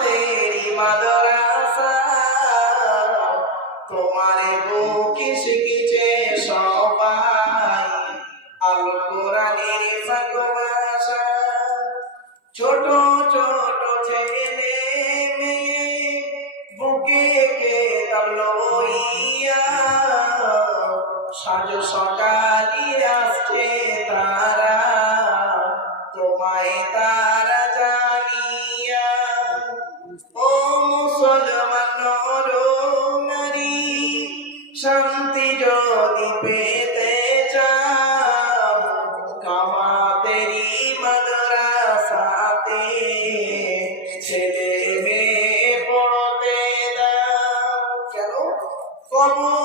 तेरी মাদ্রাসা তোমারে বুকে শিখেছে সবাই আল কোরআনের ভালোবাসা। ছোট ছোট ছেলে মেয়ে বুকে কেতাব লইয়া সাজ সকালি আসছে তারা তোমায় তারা জানিয়া। ও মুসলমান নর নারী শান্তি যদি পেতে চাও কামাতেরি মাদ্রাসাতে ছেলে মেয়ে পড়তে দাও। কেন? কবর